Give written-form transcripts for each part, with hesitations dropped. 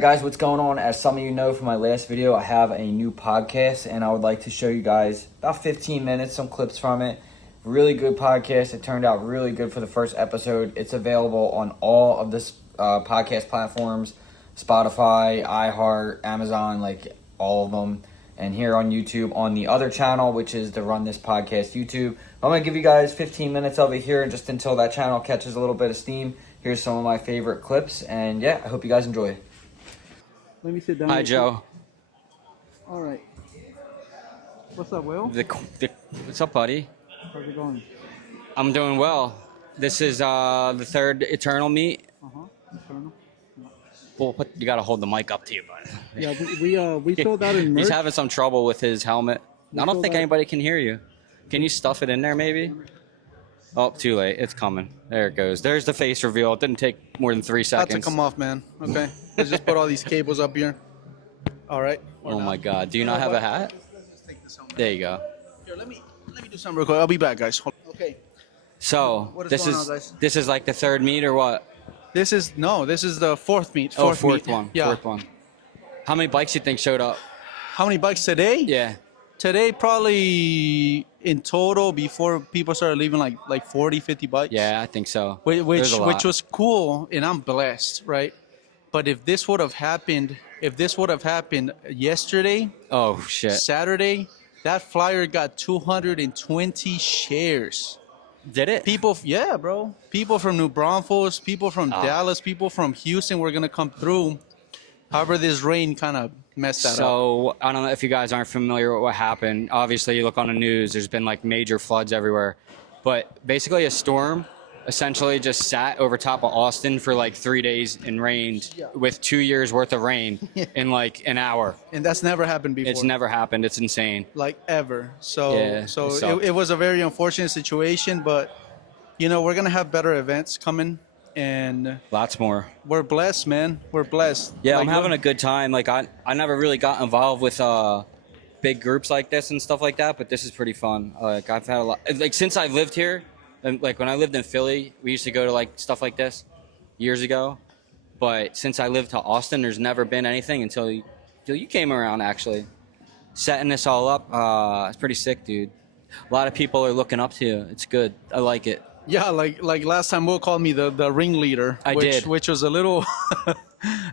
Guys, what's going on? As some of you know from my last video, I have a new podcast and I would like to show you guys about 15 minutes, some clips from it. Really good podcast. It turned out really good for the first episode. It's available on all of this podcast platforms, Spotify, iHeart, Amazon, like all of them. And here on YouTube on the other channel, which is the Run This Podcast YouTube. I'm going to give you guys 15 minutes of it here just until that channel catches a little bit of steam. Here's some of my favorite clips. And yeah, I hope you guys enjoy. Let me sit down. Hi, Joe. All right. What's up, Will? What's up, buddy? How's it going? I'm doing well. This is the third Eternal meet. Eternal. Well, you gotta hold the mic up to you, bud. Yeah, we sold out in merch. He's having some trouble with his helmet. I don't think anybody can hear you. Can you stuff it in there, maybe? Oh, too late. It's coming. There it goes. There's the face reveal. It didn't take more than 3 seconds. Had to come off, man. Okay. Let's just put all these cables up here. All right. Oh my God. Do you not have a hat? Let's just take this home. There you go. Here, let me do something real quick. I'll be back, guys. Okay. So What is this going is on, guys? this is like the third meet or what? This is the fourth meet. Fourth meet. one. Yeah. Fourth one. How many bikes you think showed up? How many bikes today? Yeah. Today, probably in total, before people started leaving, like 40, 50 bikes. Yeah, I think so. Which There's a lot. which was cool, and I'm blessed, right? But if this would have happened yesterday, Oh shit. Saturday, that flyer got 220 shares. Did it? People, yeah, bro. People from New Braunfels, people from Dallas, people from Houston were gonna come through. However, this rain kind of messed that up. So I don't know if you guys aren't familiar with what happened. Obviously, you look on the news. There's been like major floods everywhere, but basically a storm essentially just sat over top of Austin for like 3 days and rained with 2 years worth of rain in like an hour. And that's never happened before. It's never happened. It's insane. Like ever. So Yeah, it was a very unfortunate situation, but you know, we're gonna have better events coming, and Lots more. we're blessed, man. We're blessed. Yeah, Like, I'm having a good time. Like I never really got involved with big groups like this and stuff like that, but this is pretty fun. Like I've had a lot. Like since I've lived here, and like when I lived in Philly, we used to go to like stuff like this years ago. But since I lived to Austin, there's never been anything until you came around. Actually, setting this all up, it's pretty sick, dude. A lot of people are looking up to you. It's good. I like it. Yeah, like last time Will called me the ringleader, I did. which was a little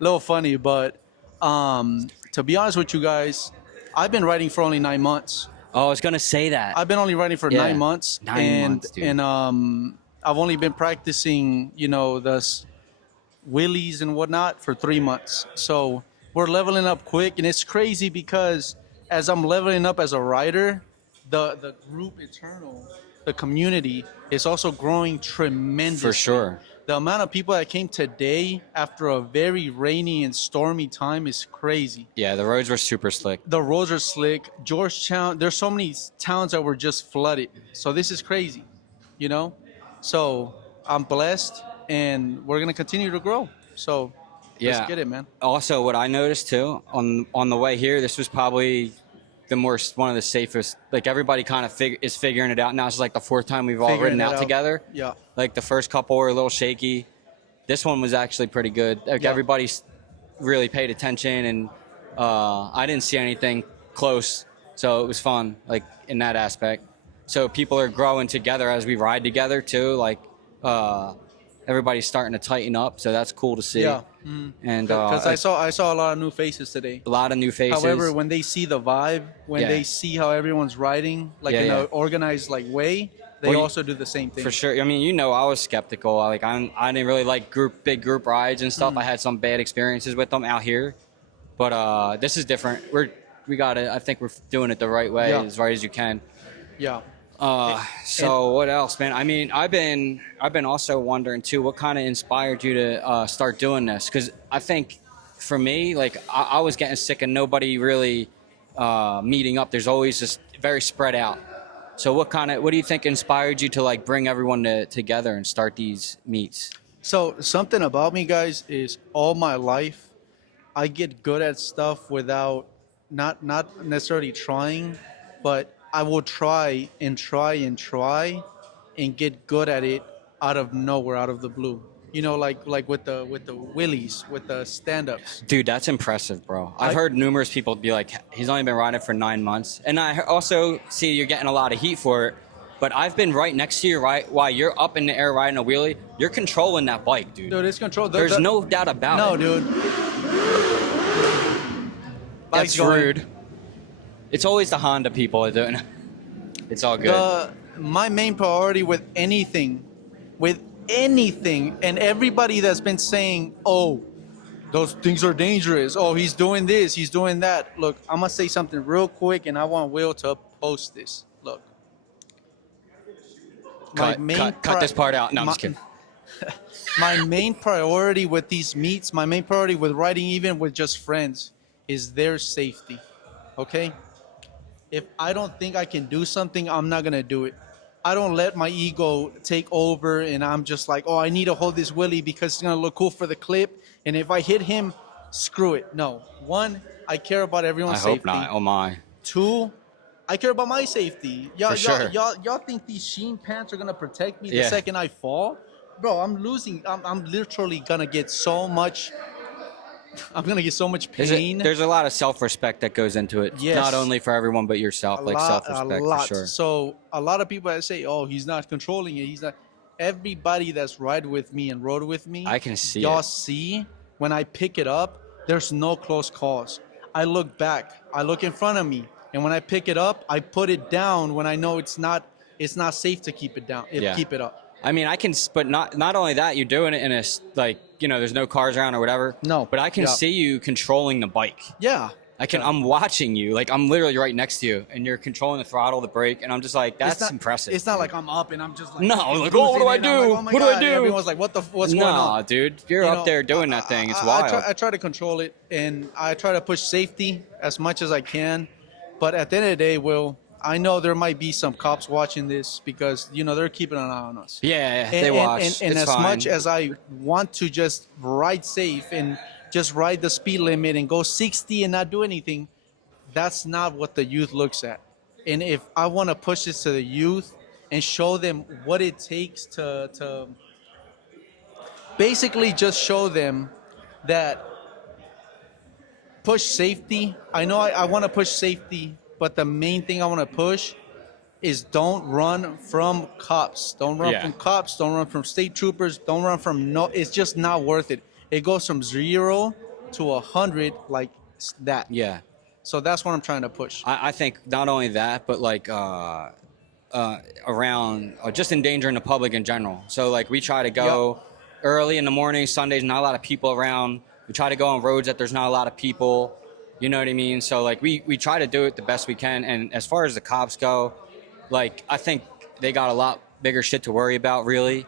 little funny, but to be honest with you guys, I've been writing for only 9 months. Oh, I was gonna say that. I've been only writing for Yeah. 9 months, 9 months, dude. and I've only been practicing, you know, the wheelies and whatnot for 3 months. So we're leveling up quick, and it's crazy because as I'm leveling up as a rider, the group Eternal, the community is also growing tremendously. For sure. The amount of people that came today after a very rainy and stormy time is crazy. Yeah, the roads were super slick. The roads are slick. Georgetown, there's so many towns that were just flooded. So this is crazy, you know? So I'm blessed, and we're going to continue to grow. So Yeah. let's get it, man. Also, what I noticed too on the way here, this was probably one of the safest. Like everybody kind of is figuring it out now. It's like the fourth time we've all Figuring ridden it out out. together. Yeah. Like the first couple were a little shaky. This one was actually pretty good. Like Yeah. everybody's really paid attention, and I didn't see anything close, so it was fun. Like in that aspect. So people are growing together as we ride together too. Like everybody's starting to tighten up, so that's cool to see. Yeah. And Because I saw a lot of new faces today. a lot of new faces. However, when they see the vibe, when Yeah. they see how everyone's riding, like Yeah, in yeah. an organized like way, they Well, you- also do the same thing. For sure. I mean, you know, I was skeptical. Like, I didn't really like big group rides and stuff. I had some bad experiences with them out here, but this is different. We got it. I think we're doing it the right way, Yeah. as right as you can. Yeah. So what else, man? I mean, I've been also wondering too, what kind of inspired you to start doing this? Because I think for me, like, I was getting sick and nobody really meeting up. There's always just very spread out. So what do you think inspired you to like bring everyone together and start these meets? So something about me, guys, is all my life I get good at stuff without not necessarily trying, but I will try and try and try and get good at it out of nowhere, out of the blue. You know, like with the wheelies, with the stand-ups. Dude, that's impressive, bro. I've heard numerous people be like, he's only been riding for 9 months. And I also see you're getting a lot of heat for it. But I've been right next to you, right? While you're up in the air riding a wheelie, you're controlling that bike, dude. Dude, it's controlled. There's no doubt about it. No, dude. That's rude. It's always the Honda people doing it. It's all good. My main priority with anything, and everybody that's been saying, oh, those things are dangerous. Oh, he's doing this, he's doing that. Look, I'm going to say something real quick, and I want Will to post this. Look. Cut this part out. No, I'm just kidding. My main priority with these meets, my main priority with riding even with just friends is their safety, okay? If I don't think I can do something, I'm not going to do it. I don't let my ego take over and I'm just like, oh, I need to hold this wheelie because it's going to look cool for the clip. And if I hit him, screw it. No. One, I care about everyone's safety. I hope not. Oh, my. Two, I care about my safety. Y'all think these Sheen pants are going to protect me the second I fall? Bro, I'm losing. I'm literally going to get so much. I'm going to get so much pain. There's a lot of self-respect that goes into it. Yes. Not only for everyone, but yourself. Self-respect for sure. So a lot of people that say, oh, he's not controlling it. He's not. Everybody that's ride with me and rode with me. I can see y'all it. See, when I pick it up, there's no close calls. I look back. I look in front of me. And when I pick it up, I put it down when I know it's not safe to keep it down. Keep it up. I mean, I can, but not only that, you're doing it in a, like, you know, there's no cars around or whatever. No. But I can see you controlling the bike. Yeah. I'm watching you. Like, I'm literally right next to you, and you're controlling the throttle, the brake, and I'm just like, that's impressive. It's not like I'm up and I'm just like, no, like, oh, what do I do? Like, oh what do I do? Everyone's like, what's going on? No, dude, you're up there doing that thing. It's wild. I try to control it, and I try to push safety as much as I can. But at the end of the day, Will, I know there might be some cops watching this because, you know, they're keeping an eye on us. Yeah, they watch. And as much as I want to just ride safe and just ride the speed limit and go 60 and not do anything, that's not what the youth looks at. And if I want to push this to the youth and show them what it takes to basically just show them that push safety. I know I want to push safety, but the main thing I want to push is don't run from cops. Don't run from cops. Don't run from state troopers. Don't run from it's just not worth it. It goes from 0 to 100 like that. Yeah. So that's what I'm trying to push. I think not only that, but like around just endangering the public in general. So like we try to go early in the morning, Sundays, not a lot of people around. We try to go on roads that there's not a lot of people. You know what I mean? So like we try to do it the best we can. And as far as the cops go, like I think they got a lot bigger shit to worry about, really.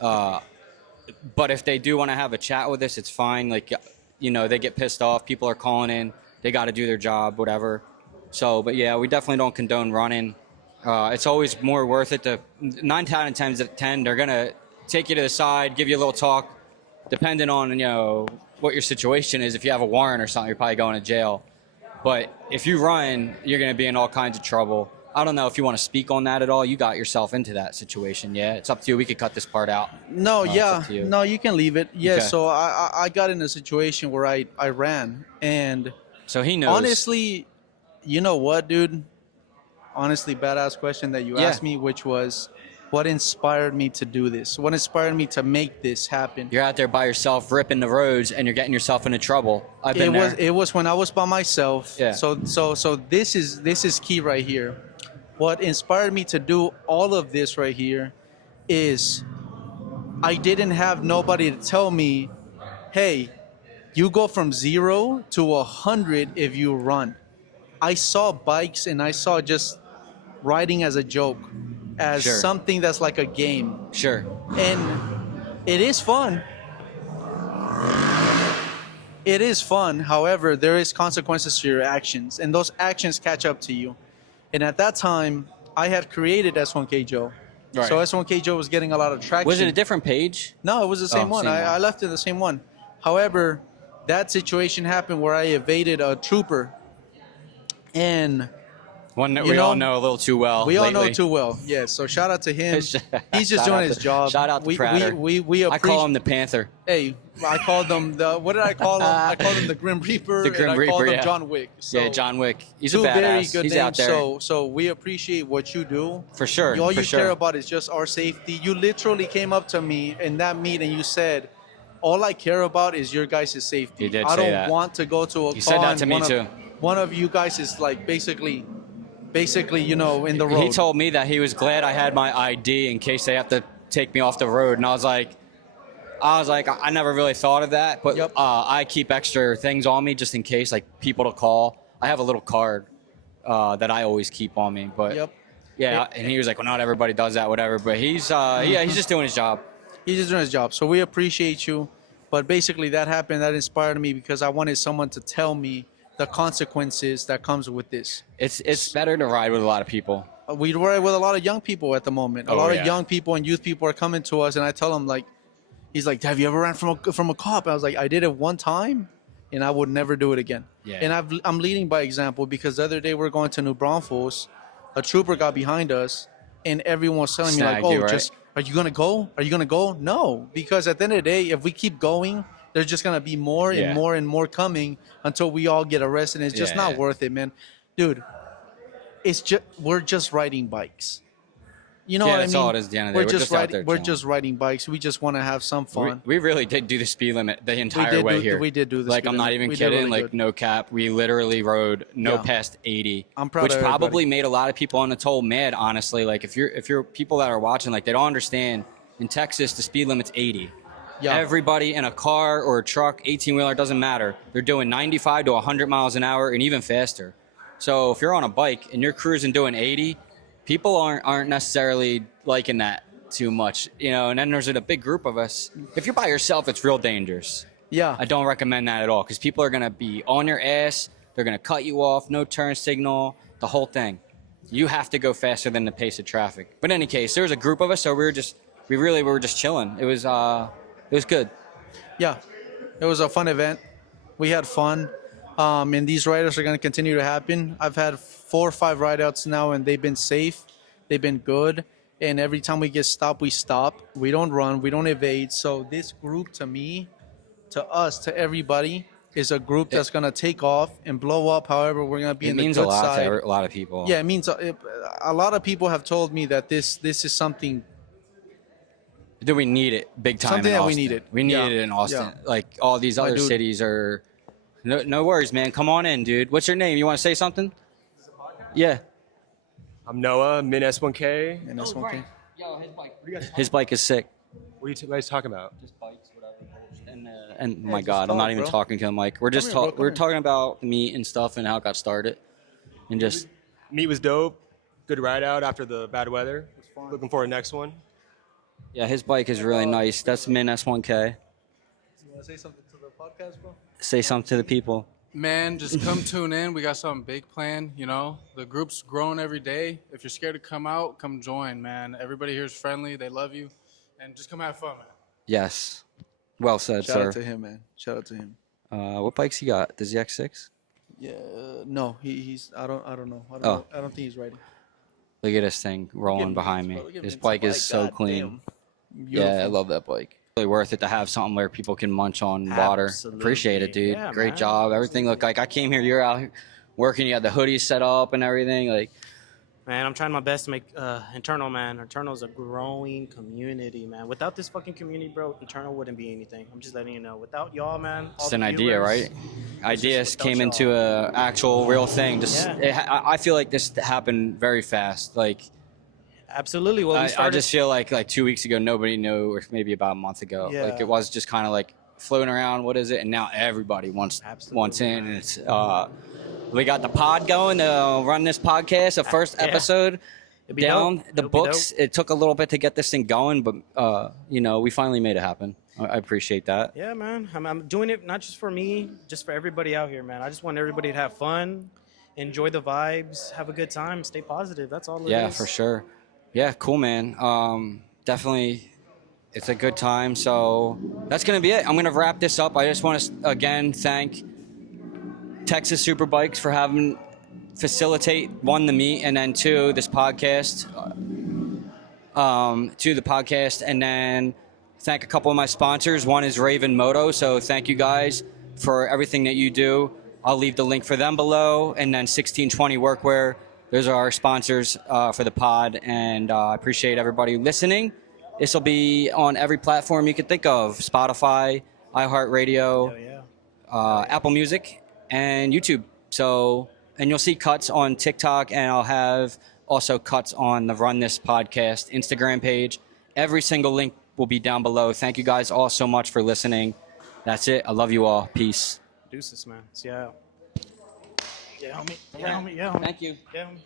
But if they do want to have a chat with us, it's fine. Like, you know, they get pissed off. People are calling in. They got to do their job, whatever. So, but yeah, we definitely don't condone running. It's always more worth it to 9 out of 10, they're going to take you to the side, give you a little talk, depending on, you know, what your situation is. If you have a warrant or something, you're probably going to jail. But if you run, you're going to be in all kinds of trouble. I don't know if you want to speak on that at all. You got yourself into that situation, yeah? It's up to you. We could cut this part out. No, you. No, you can leave it. Yeah, Okay. so I got in a situation where I ran, and So he knows. honestly, you know what, dude? Honestly, badass question that you asked me, which was, what inspired me to do this? What inspired me to make this happen? You're out there by yourself ripping the roads, and you're getting yourself into trouble. I've been there. It was when I was by myself. Yeah. So this is key right here. What inspired me to do all of this right here is I didn't have nobody to tell me, hey, you go from 0 to 100 if you run. I saw bikes and I saw just riding as a joke, as Sure. something that's like a game. Sure. And it is fun. It is fun. However, there is consequences to your actions, and those actions catch up to you. And at that time, I had created S1K Joe. Right. So S1K Joe was getting a lot of traction. Was it a different page? No, it was the same one. same one. I left it the same one. However, that situation happened where I evaded a trooper. And One that we all know a little too well. We all lately. know too well. Yeah. So shout out to him. He's just Shout doing out his to- job. Shout out to Prater. We I call him the Panther. Hey, I called them what did I call him? I called him the Grim Reaper. The Grim and I called Reaper, him yeah. John Wick. So Yeah, John Wick. He's two a badass. very good He's names. out there. So we appreciate what you do. For sure. All for you sure. care about is just our safety. You literally came up to me in that meet and you said, all I care about is your guys' safety. He did I say don't that. want to go to a He said that to me too. One of you guys is like basically, you know, in the road. He told me that he was glad I had my ID in case they have to take me off the road, and I was like, I never really thought of that, but Yep. I keep extra things on me just in case, like people to call. I have a little card that I always keep on me, but Yep. yeah. And he was like, well, not everybody does that, whatever. But he's he's just doing his job. He's just doing his job. So we appreciate you. But basically that happened, that inspired me because I wanted someone to tell me the consequences that comes with this. It's better to ride with a lot of people. We ride with a lot of young people at the moment. A Oh, lot yeah. of young people and youth people are coming to us and I tell them like, he's like, have you ever ran from a cop? And I was like, I did it one time and I would never do it again. Yeah. And I'm leading by example because the other day we're going to New Braunfels. A trooper got behind us and everyone was telling me like, Snagged oh, you, right? just, are you going to go? Are you going to go? No, because at the end of the day, if we keep going, there's just going to be more Yeah. and more and more coming until we all get arrested. And it's just not Yeah. worth it, man. Dude, we're just riding bikes. You know Yeah, what I that's mean? all it is at the end of the day. We're just out there We're chilling. just riding bikes. We just want to have some fun. We really did do the speed limit the entire way here. We did do the Like, speed I'm not limit. even We did kidding. really Like, good. no cap. We literally rode no Yeah. past 80. I'm proud which of everybody. probably made a lot of people on the toll mad, honestly. Like, if you're people that are watching, like, they don't understand. In Texas, the speed limit's 80. Yeah. Everybody in a car or a truck, 18-wheeler, doesn't matter. They're doing 95 to 100 miles an hour and even faster. So if you're on a bike and you're cruising doing 80, people aren't necessarily liking that too much, you know. And then there's a big group of us. If you're by yourself, it's real dangerous. Yeah. I don't recommend that at all because people are gonna be on your ass. They're gonna cut you off, no turn signal, the whole thing. You have to go faster than the pace of traffic. But in any case, there was a group of us, so we were just chilling. It was good. Yeah, it was a fun event. We had fun. And these rideouts are going to continue to happen. I've had 4 or 5 rideouts now, and they've been safe. They've been good. And every time we get stopped, we stop. We don't run. We don't evade. So this group, to me, to us, to everybody, is a group that's going to take off and blow up. However, we're going to be It in the means good a lot side. to a lot of people. Yeah, it means a lot of people have told me that this is something. Do we need it big time? Something in that we Austin. needed. We needed Yeah. it in Austin. Yeah. Like all these other dude. cities are. No worries, man. Come on in, dude. What's your name? You want to say something? Yeah. I'm Noah, Min S1K. And that's one thing. Yo, his bike is sick. What are you guys talking about? Just bikes, whatever. And my just God, I'm not talk, even bro. talking to the mic. We're just here, bro, come we're here. talking about the meet and stuff and how it got started, and just Meet was dope. Good ride out after the bad weather. Looking for the next one. yeah, his bike is really nice. That's Min S1K. You want to say something to the podcast, bro? Say something to the people. Man, just come tune in. We got something big planned, you know. The group's growing every day. If you're scared to come out, come join, man. Everybody here is friendly. They love you. And just come have fun, man. Yes. Well said, Shout sir. out to him, man. Shout out to him. What bikes he got? Does he X6? Yeah, no, he's. I don't know. Oh. I don't think he's ready. Look at this thing rolling behind me. This bike is so clean. Yeah, I love that bike. Really worth it to have something where people can munch on water. Absolutely. Appreciate it, dude. Yeah, Great man. job. Everything looked like I came here. You're out here working. You had the hoodies set up and everything. Like, Man, I'm trying my best to make Internal, man. Internal is a growing community, man. Without this fucking community, bro, Internal wouldn't be anything. I'm just letting you know. Without y'all, man. all it's the an idea, viewers, right? Ideas without came y'all. into a actual real thing. Just, Yeah. I feel like this happened very fast. Like, Absolutely. Well, we I started. just feel like 2 weeks ago nobody knew, or maybe about a month ago. Yeah. Like it was just kind of like floating around. What is it? And now everybody wants Absolutely. in. And it's we got the pod going to run this podcast. The first Yeah. episode It'll be down dope. the It'll be books. It took a little bit to get this thing going, but we finally made it happen. I appreciate that. Yeah, man. I'm doing it not just for me, just for everybody out here, man. I just want everybody to have fun, enjoy the vibes, have a good time, stay positive. That's all it is. Yeah, for sure. Yeah, cool, man. Definitely, it's a good time. So that's going to be it. I'm going to wrap this up. I just want to, again, thank Texas Superbikes for facilitate, one, the meet, and then two, this podcast, to the podcast, and then thank a couple of my sponsors. One is Raven Moto, so thank you guys for everything that you do. I'll leave the link for them below, and then 1620 Workwear. Those are our sponsors for the pod, and I appreciate everybody listening. This will be on every platform you can think of: Spotify, iHeartRadio, Apple Music, and YouTube. So, and you'll see cuts on TikTok, and I'll have also cuts on the Run This Podcast Instagram page. Every single link will be down below. Thank you guys all so much for listening. That's it. I love you all. Peace. Deuces, man. See ya. Yeah, homie. Yeah, homie. Yeah, homie. Thank you. Yeah, homie.